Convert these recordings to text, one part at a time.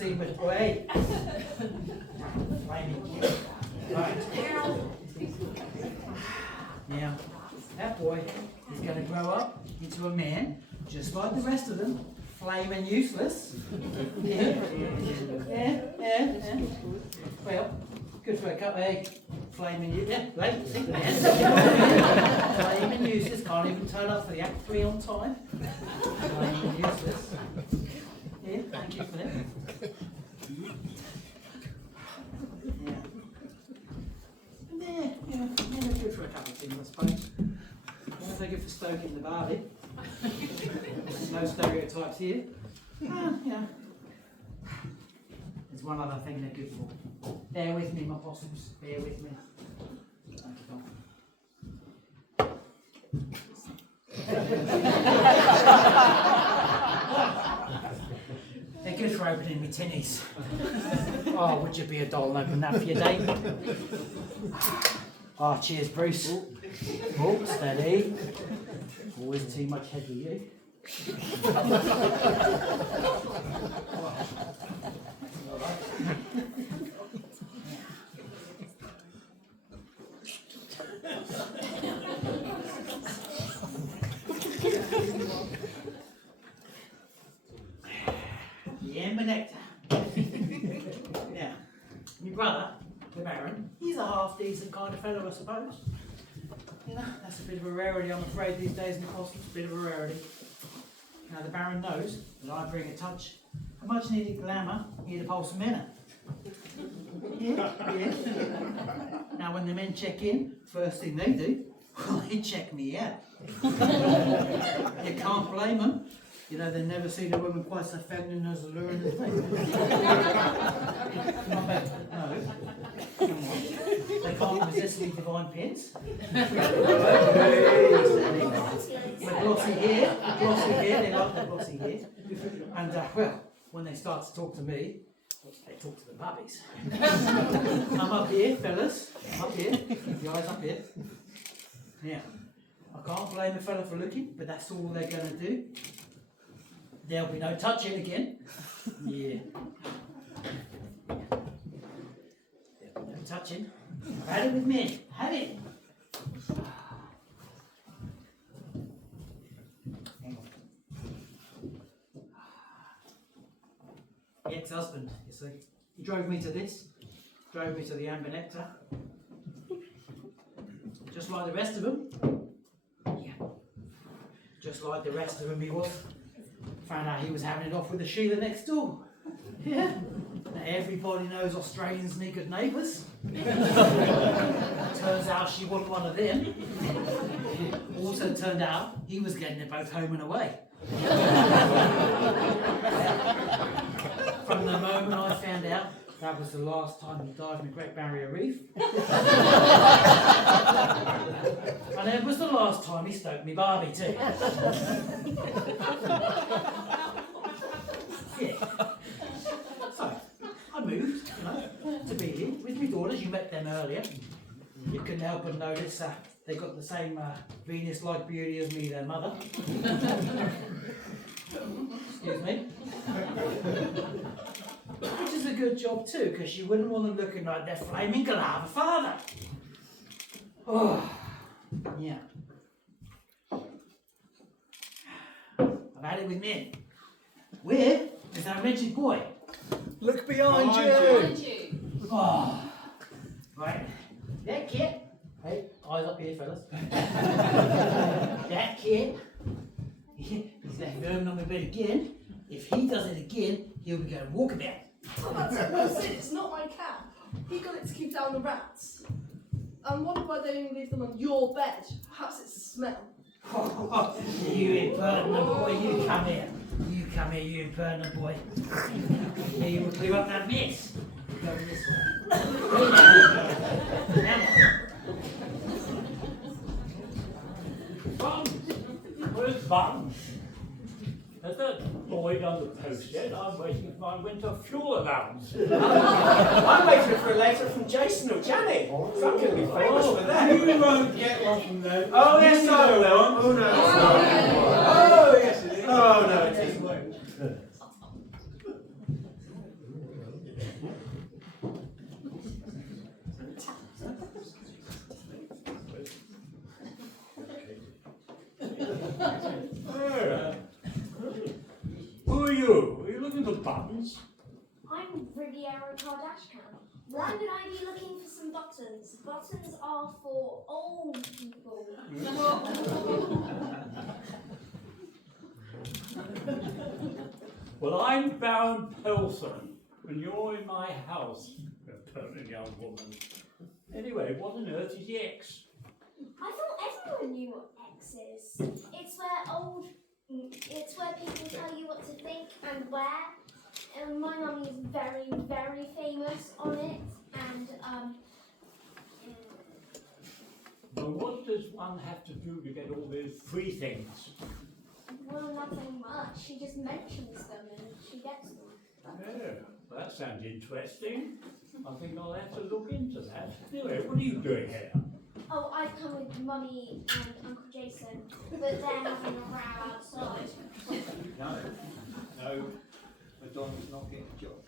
see much boy. Right. Now, that boy is going to grow up into a man, just like the rest of them, flaming useless. Yeah. Well, good for a cup of egg. Flaming useless. Yeah, flaming useless. Can't even turn up for the Act 3 on time. Flaming useless. Yeah, thank you for that. Yeah, good for a couple of things, I suppose. Also good for stoking the Barbie. No stereotypes here. Yeah. There's one other thing they're good for. Bear with me, my possums. Bear with me. Thank you, Tom. They're good for opening my tinnies. Oh, would you be a doll and open that for your date? Oh, cheers, Bruce. Oh, steady. Always too much head with you. The amber nectar. Yeah. My brother, the Baron, he's a half-decent kind of fellow, I suppose. You know, that's a bit of a rarity, I'm afraid, these days in the hospital. A bit of a rarity. Now, the Baron knows that I bring a touch of much-needed glamour here to Pulse Manor. Yeah. Now, when the men check in, first thing they do, well, they check me out. You can't blame them. You know, they've never seen a woman quite so feminine as alluring as me. No. They can't resist me divine pins. My glossy hair, they like the glossy hair. And, well, when they start to talk to me, they talk to the puppies. I'm up here, fellas. I'm up here. Keep your eyes up here. Now, I can't blame a fella for looking, but that's all they're going to do. There'll be no touching again. Yeah. There'll be no touching. I've had it with men. Have it. Hang on. The ex-husband, you see. He drove me to this. Drove me to the amber nectar. Just like the rest of them. Yeah. Just like the rest of them he was. Found out he was having it off with the Sheila next door. Yeah. Now everybody knows Australians need good neighbours. Turns out she wasn't one of them. Also turned out he was getting it both home and away. From the moment I found out that was the last time he dived in the Great Barrier Reef. And it was the last time he stoked me Barbie too. Yeah. So, I moved, you know, to be here with my daughters. You met them earlier. You couldn't help but notice they got the same Venus-like beauty as me, their mother. Excuse me. Which is a good job too, because you wouldn't want them looking like their flaming Galava father. Oh, yeah. I've had it with men. Where is that wretched boy? Look behind you! Behind you. Oh, right. That kid. Hey, eyes up here, fellas. That kid. He's left vermin on my bed again. If he does it again, he'll be going walkabout. Oh, that's it. It's not my cat. He got it to keep down the rats. And wonder why they only leave them on your bed. Perhaps it's the smell. Oh, you impertinent boy, you come here. You come here, you impertinent boy. Here, you will clear up that mess. Go this way. Now. Bums! Where's Bums? Has that boy done the post yet? I'm waiting for my winter fuel allowance. I'm waiting for a letter from Jason or Janet. That could be famous for them. You won't get one from them. Oh, yes, I will. Oh, no. Oh, yes, it is. Oh, no, it isn't. are you? Are you looking for buttons? I'm Riviera Kardashian. Why would I be looking for some buttons? Buttons are for old people. Well, I'm Baron Pelson, and you're in my house, a permanent young woman. Anyway, what on earth is the X? I thought everyone knew what X is. It's where people tell you what to think and where. And my mummy is very, very famous on it. And Well, what does one have to do to get all those free things? well, nothing much. She just mentions them and she gets them. Oh, that sounds interesting. I think I'll have to look into that. Anyway, what are you doing here? Oh, I've come with Mummy and Uncle Jason, but they're having a row outside. No, Madonna's not getting a job.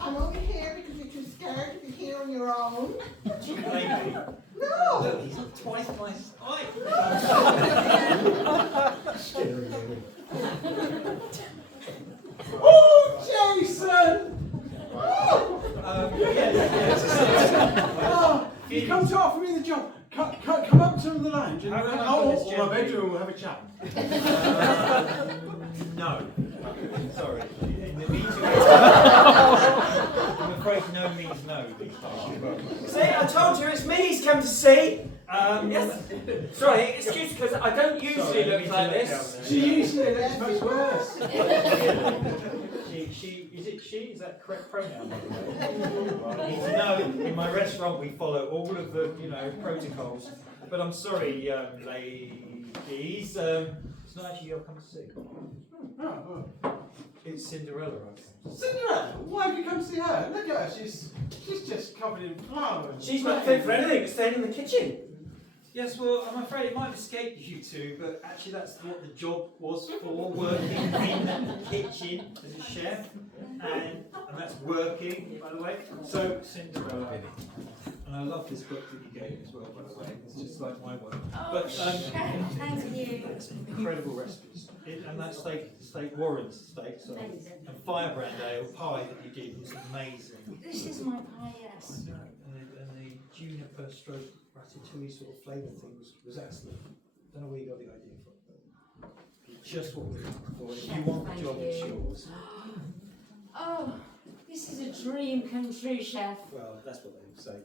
I'm only here because you're too scared to be here on your own. Do you blame me? No! Look, he's not twice my size. Oh, Jason! Yes. You come to offer me the job. Come up to the lounge and How can I put this or my gently? bedroom and we'll have a chat. No. Sorry. In the meeting. I'm afraid no means no these days. See, I told you it's me he's come to see. Yes. Sorry, excuse because I don't usually look like this. She usually looks much worse. Is that correct pronoun, by the way? I need to know, in my restaurant we follow all of the, protocols. But I'm sorry, ladies, it's not actually your come to see. Oh, It's Cinderella, I think. Cinderella, why have you come to see her? Look at her, she's just covered in flowers. She's not fit for anything, staying in the kitchen. Yes, well, I'm afraid it might have escaped you two, but actually that's what the job was for, working in the kitchen as a chef. And that's working, by the way. So, Cinderella. And I love this book that you gave as well, by the way. It's just like my work. But Thank you. incredible recipes. And that steak Warren's steak, and firebrand ale pie that you did was amazing. This is my pie, yes. And the juniper stroke ratatouille sort of flavour thing was excellent. Don't know where you got the idea from, but it's just what we're looking for. If you want the job, it's yours. Oh, this is a dream come true, Chef. Well, that's what they would say.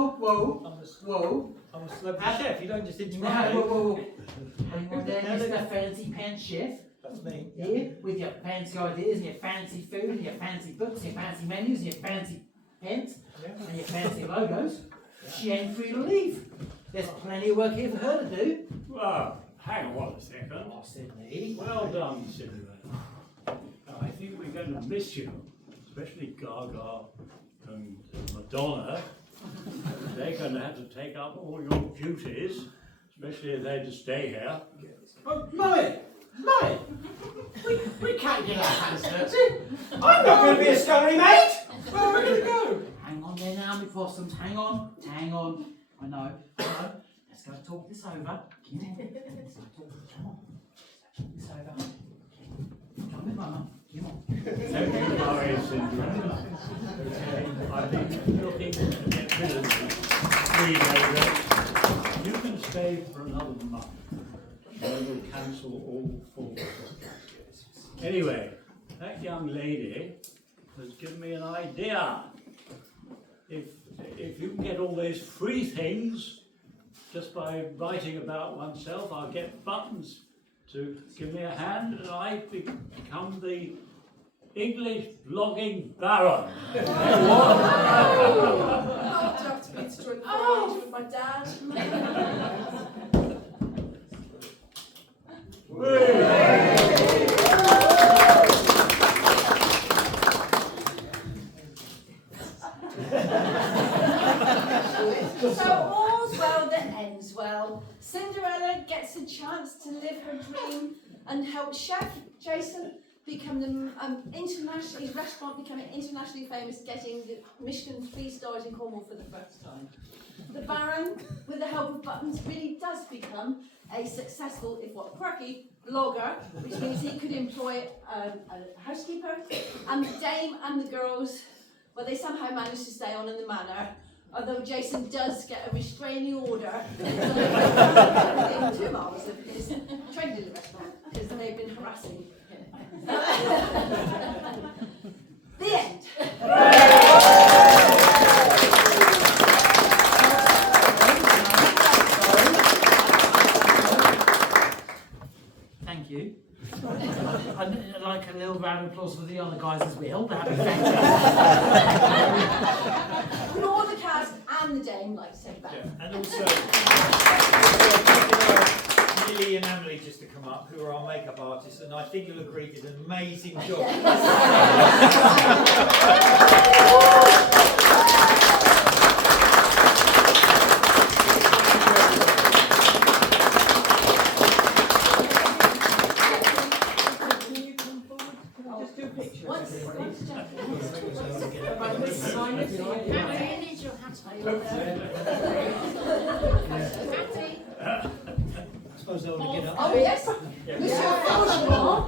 Whoa. I'm a celebrity chef, you don't just interrupt Now, me. whoa. Hang on there, Mr. Fancy Pants Chef. That's me. Here, with your fancy ideas and your fancy food and your fancy books and your fancy menus and your fancy pens and your fancy logos. She ain't free to leave. There's plenty of work here for her to do. Well, hang on a second. Oh, Sydney. Well done, Cinderella. I think we're going to miss you, especially Gaga and Madonna. They're going to have to take up all your duties, especially if they're to stay here. Oh, Mummy! We can't get our hands dirty. I'm not going to be a scullery maid! Where are we going to go? Hang on there now, my possums. Hang on. I know. Let's go talk this over. Come on. Let's go talk this over. Come with Mama. Come on. Don't you worry, Cinderella. Okay, I've been looking to get rid of you. You can stay for another month. Then we'll cancel all 4. Anyway, that young lady has given me an idea. If you can get all those free things just by writing about oneself, I'll get buttons to give me a hand, and I become the English blogging baron. How do you have to be to join the parade with my dad? So all's well that ends well. Cinderella gets a chance to live her dream and help Chef Jason become his restaurant becoming internationally famous, getting the Michelin 3 stars in Cornwall for the first time. the Baron, with the help of Buttons, really does become a successful, if what quirky, logger, which means he could employ a housekeeper, and the dame and the girls, well, they somehow manage to stay on in the manor, although Jason does get a restraining order within 2 miles of his trade in the restaurant, because they've been harassing him. The end. Thank you. I'd like a little round of applause for the other guys as well. That'd be fantastic. And all the cast and the dame like to say back. Yeah, and also, Lily and Emily just to come up, who are our makeup artists, and I think you'll agree did an amazing job. Just do a picture. Once I suppose they ought to get up. oh yes, Yeah. Monsieur Fauchemont.